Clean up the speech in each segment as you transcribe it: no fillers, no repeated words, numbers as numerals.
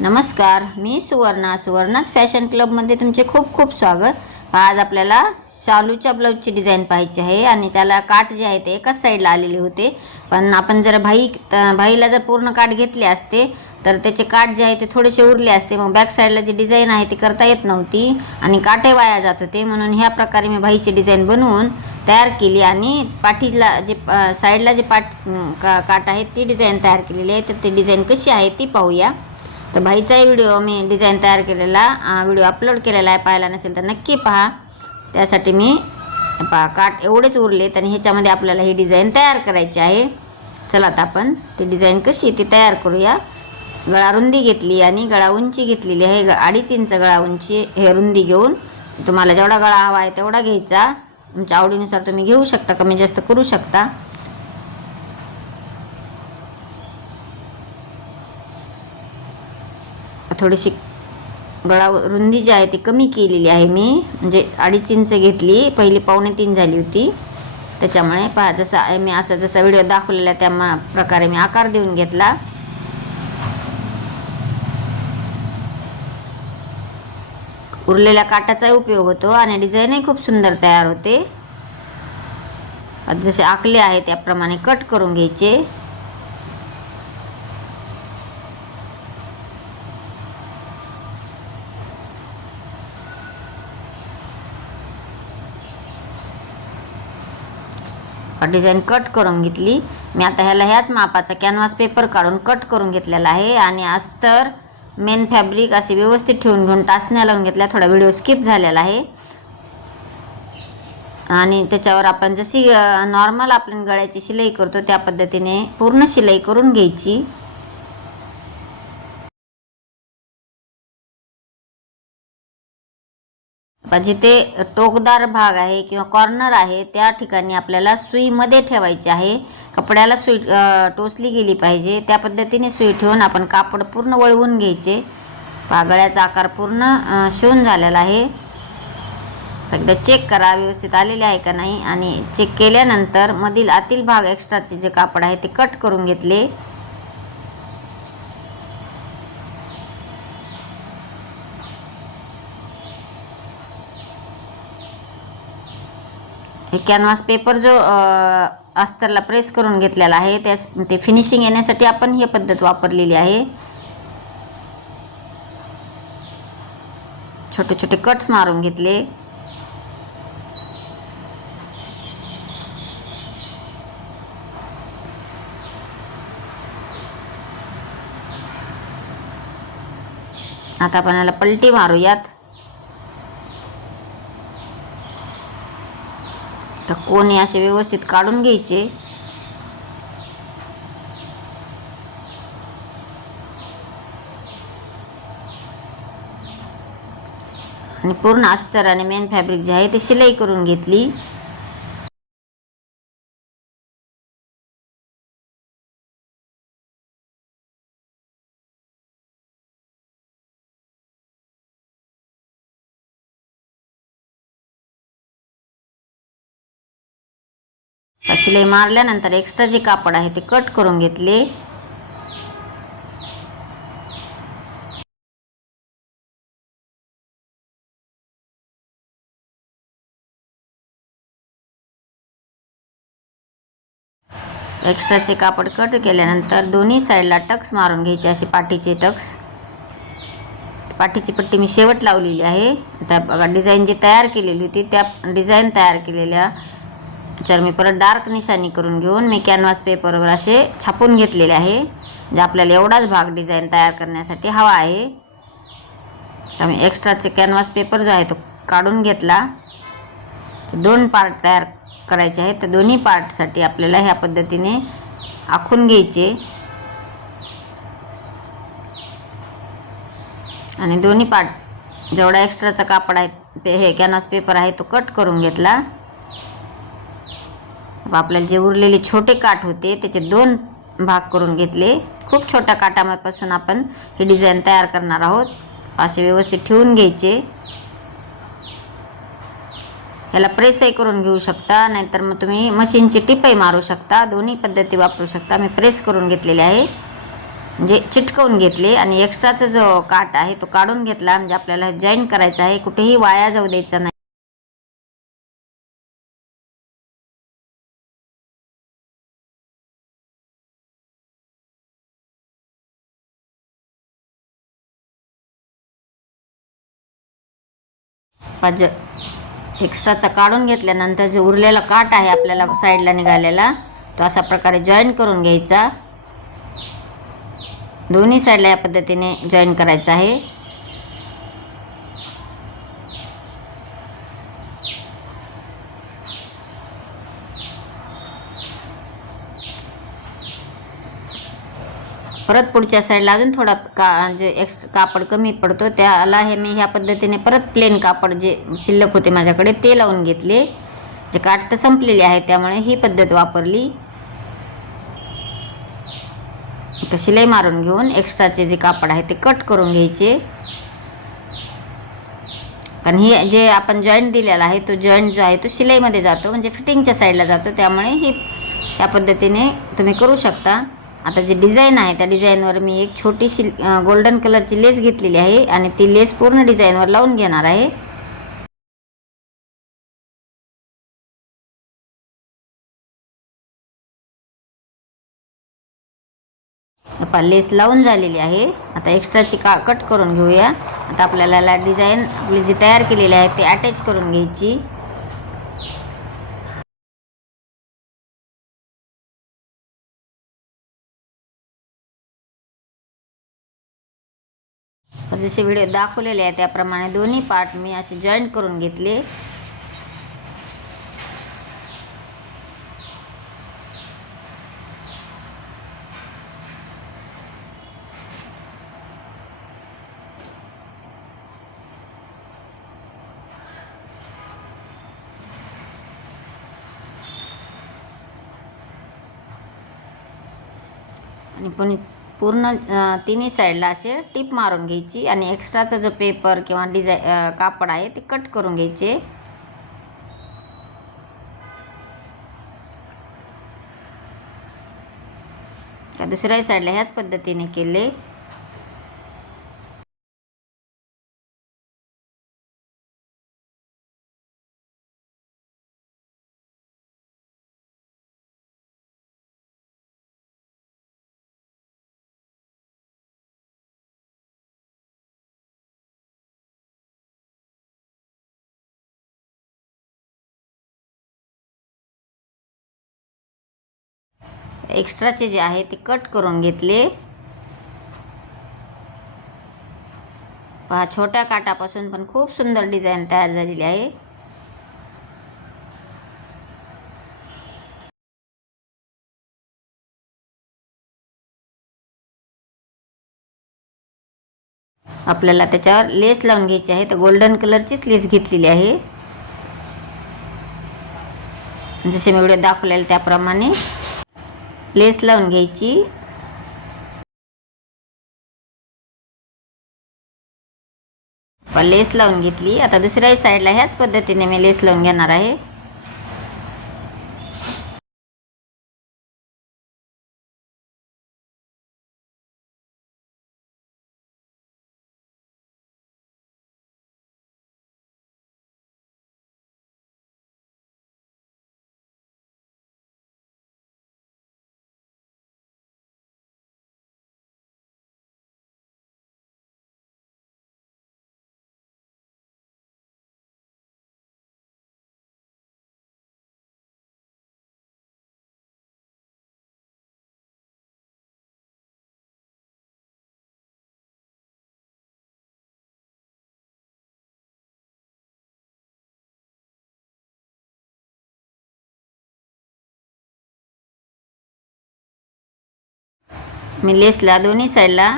नमस्कार, मी सुवर्णाच फॅशन क्लबमध्ये तुमचे खूप खूप स्वागत। आज आपल्याला शालूच्या ब्लाऊजची डिझाईन पाहायची आहे आणि त्याला काठ जे आहे ते एकाच साईडला आलेले होते, पण आपण जर भाईला जर पूर्ण काठ घेतले असते तर त्याचे काठ जे आहे ते थोडेसे उरले असते, मग बॅक साईडला जी डिझाईन आहे ती करता येत नव्हती आणि काठही वाया जात होते। म्हणून ह्या प्रकारे मी भाईची डिझाईन बनवून तयार केली आणि पाठीला जे साईडला जे काठ आहे ती डिझाईन तयार केलेली आहे। तर ती डिझाईन कशी आहे ती पाहूया। तर भाईचाही व्हिडिओ मी डिझाईन तयार केलेला व्हिडिओ अपलोड केलेला आहे, पाहिला नसेल तर नक्की पहा। त्यासाठी मी काठ एवढेच उरलेत आणि ह्याच्यामध्ये आपल्याला ही डिझाईन तयार करायची आहे। चला आता आपण ती डिझाईन कशी ती तयार करूया। गळा रुंदी घेतली आणि गळा उंची घेतलेली आहे, 2.5 इंच गळा उंची हे रुंदी घेऊन तुम्हाला जेवढा गळा हवा आहे तेवढा घ्यायचा। तुमच्या आवडीनुसार तुम्ही घेऊ शकता, कमी जास्त करू शकता। थोडीशी गळा रुंदी जी आहे ती कमी केलेली आहे मी, म्हणजे 2.5 इंच घेतली, पहिली 2.25 झाली होती। त्याच्यामुळे पहा जसा व्हिडिओ दाखवलेला त्या प्रकारे मी आकार देऊन घेतला। उरलेल्या काठाचा उपयोग होतो आणि डिझाईनही खूप सुंदर तयार होते। जसे आखले आहे त्याप्रमाणे कट करून घ्यायचे। डिझाईन कट करून घेतली मी। आता ह्याच मापाचा कॅनव्हास पेपर काढून कट करून घेतलेला आहे आणि अस्तर मेन फॅब्रिक असे व्यवस्थित ठेवून घेऊन टाचण्या लावून घेतल्या। थोडा व्हिडिओ स्किप झालेला आहे आणि त्याच्यावर आपण जशी नॉर्मल आपण गळ्याची शिलाई करतो त्या पद्धतीने पूर्ण शिलाई करून घ्यायची। जिथे टोकदार भाग आहे किंवा कॉर्नर आहे त्या ठिकाणी आपल्याला सुईमध्ये ठेवायची आहे। कपड्याला सुई टोचली गेली पाहिजे त्या पद्धतीने सुई ठेवून आपण कापड पूर्ण वळवून घ्यायचे। गळ्याचा आकार पूर्ण शिवून झालेला आहे। एकदा चेक करा व्यवस्थित आलेले आहे का नाही, आणि चेक केल्यानंतर मधील आतील भाग एक्स्ट्राचे जे कापड आहे ते कट करून घेतले। हे कॅनव्हास पेपर जो अस्तरला प्रेस करून घेतलेला आहे ते फिनिशिंग येण्यासाठी आपण ही पद्धत वापरलेली आहे। छोटे छोटे कट्स मारून घेतले। आता आपण याला पलटी मारूयात। तर कोणी असे व्यवस्थित काढून घ्यायचे। आणि पूर्ण अस्तर आणि मेन फॅब्रिक जे आहे ते शिलाई करून घेतली। शिलाई मारल्यानंतर एक्स्ट्रा जे कापड आहे ते कट करून घेतले। एक्स्ट्राचे कापड कट केल्यानंतर दोन्ही साईडला टक्स मारून घ्यायचे, असे पाठीचे टक्स। पाठीची पट्टी मी शेवट लावलेली आहे। त्या बघा डिझाईन जी तयार केलेली होती त्या डिझाईन तयार केलेल्या त्याच्यावर मी परत डार्क निशाणी करून घेऊन मी कॅनव्हास पेपरवर असे छापून घेतलेले आहे, जे आपल्याला एवढाच भाग डिझाईन तयार करण्यासाठी हवा आहे। तर मी एक्स्ट्राचे कॅनव्हास पेपर जो आहे तो काढून घेतला। 2 पार्ट तयार करायचे आहेत, तर दोन्ही पार्टसाठी आपल्याला ह्या पद्धतीने आखून घ्यायचे आणि दोन्ही पार्ट जेवढा एक्स्ट्राचा कापड आहे हे कॅनव्हास पेपर आहे तो कट करून घेतला। आपल्याला जे उरलेले छोटे काठ होते त्याचे 2 भाग करून घेतले। खूप छोट्या काठापासून आपण ही डिझाईन तयार करणार आहोत। असे व्यवस्थित ठेवून घ्यायचे। याला प्रेसही करून घेऊ शकता, नाहीतर मग तुम्ही मशीनची टिपही मारू शकता, दोन्ही पद्धती वापरू शकता। मी प्रेस करून घेतलेली आहे। म्हणजे चिटकवून घेतले आणि एक्स्ट्राचा जो काट आहे तो काढून घेतला, म्हणजे आपल्याला जॉईन करायचा आहे, कुठेही वाया जाऊ द्यायचा नाही. एक्स्ट्राचा काढून घेतल्यानंतर जो उरलेला काट आहे आपल्याला साईडला निघालेला, तो अशा प्रकारे जॉईन करून घ्यायचा. दोन्ही साईडला या पद्धतीने जॉईन करायचा आहे. परत पुढच्या साईडला अजून थोडा जे कापड कमी पडतो त्याला हे मी ह्या पद्धतीने परत प्लेन कापड जे शिल्लक होते माझ्याकडे ते लावून घेतले. जे काठ तर संपलेले आहे त्यामुळे ही पद्धत वापरली. तर शिलाई मारून घेऊन एक्स्ट्राचे जे कापड आहे ते कट करून घ्यायचे. कारण हे जे आपण जॉईंट दिलेला आहे तो जॉईंट जो आहे तो शिलाईमध्ये जातो, म्हणजे फिटिंगच्या साईडला जातो. त्यामुळे ही या पद्धतीने तुम्ही करू शकता. आता जे डिझाईन आहे त्या डिझाईनवर मी एक छोटीशी गोल्डन कलरची लेस घेतलेली आहे आणि ती लेस पूर्ण डिझाईनवर लावून घेणार आहे. आपण लेस लावून झालेली आहे. आता एक्स्ट्राची कट करून घेऊया. आता आपल्याला डिझाईन आपली जी तयार केलेली आहे ती अटॅच करून घ्यायची. जसे व्हिडिओ दाखवलेले आहे त्याप्रमाणे दोन्ही पार्ट मी असे जॉईन करून घेतले. आणि पूर्ण तिन्ही साईडला असे टिप मारून घ्यायची आणि एक्स्ट्राचा जो पेपर किंवा कापड आहे ते कट करून घ्यायचे. त्या दुसऱ्या साईडला ह्याच पद्धतीने केले. एक्स्ट्राचे जे आहे ते कट करून घेतले. पहा, छोट्या काटापासून पण खूप सुंदर डिझाईन तयार झालेली आहे. आपल्याला त्याच्यावर लेस लावून घ्यायची आहे. तर गोल्डन कलरचीच लेस घेतलेली आहे. जसे मी व्हिडिओ दाखवलेले त्याप्रमाणे लेस लावून घ्यायची. लेस लावून घेतली. आता दुसऱ्या साईडला ह्याच पद्धतीने मी लेस लावून घेणार आहे. मी लेसला दोन्ही साईडला,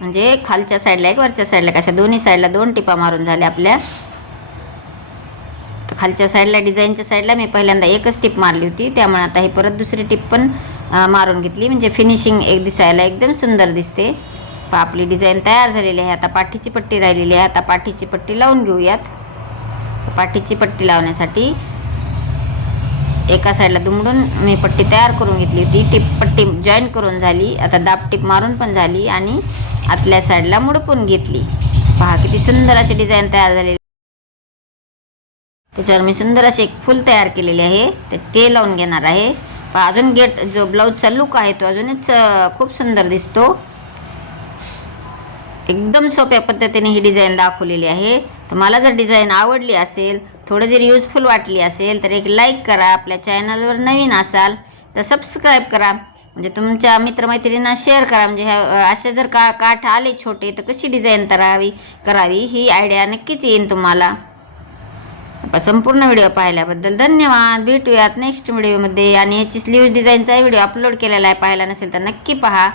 म्हणजे खालच्या साईडला एक वरच्या साईडला, कशा दोन्ही साईडला 2 टिपा मारून झाल्या आपल्या. तर खालच्या साईडला डिझाईनच्या साईडला मी पहिल्यांदा एकच टिप मारली होती, त्यामुळे आता ही परत दुसरी टिप पण मारून घेतली, म्हणजे फिनिशिंग एक दिसायला एकदम सुंदर दिसते. आपली डिझाईन तयार झालेली आहे. आता पाठीची पट्टी राहिलेली आहे. आता पाठीची पट्टी लावून घेऊयात. पाठीची पट्टी लावण्यासाठी एका साईडला दुमडून मी पट्टी तयार करून घेतली होती. पट्टी जॉईन करून झाली. आता दाबटीप मारून पण झाली आणि आतल्या साईडला मुडपून घेतली. पहा किती सुंदर अशी डिझाईन तयार झालेली. त्याच्यावर मी सुंदर असे एक फूल तयार केलेले आहे, ते लावून घेणार आहे. पहा अजून गेट जो ब्लाऊजचा लुक आहे तो अजूनच खूप सुंदर दिसतो. एकदम सोप्या पद्धतीने ही डिझाईन दाखवलेली आहे. तर मला जर डिझाईन आवडली असेल, थोडं जरी युजफुल वाटली असेल तर एक लाईक करा. आपल्या चॅनलवर नवीन असाल तर सबस्क्राईब करा. म्हणजे तुमच्या मित्रमैत्रिणींना शेअर करा. म्हणजे असे जर काठ आले छोटे तर कशी डिझाईन करावी ही आयडिया नक्कीच येईल तुम्हाला. संपूर्ण व्हिडिओ पाहिल्याबद्दल धन्यवाद. भेटूयात नेक्स्ट व्हिडिओमध्ये. आणि ह्याची स्लीव्ह डिझाईनचा व्हिडिओ अपलोड केलेला आहे, पाहिला नसेल तर नक्की पहा.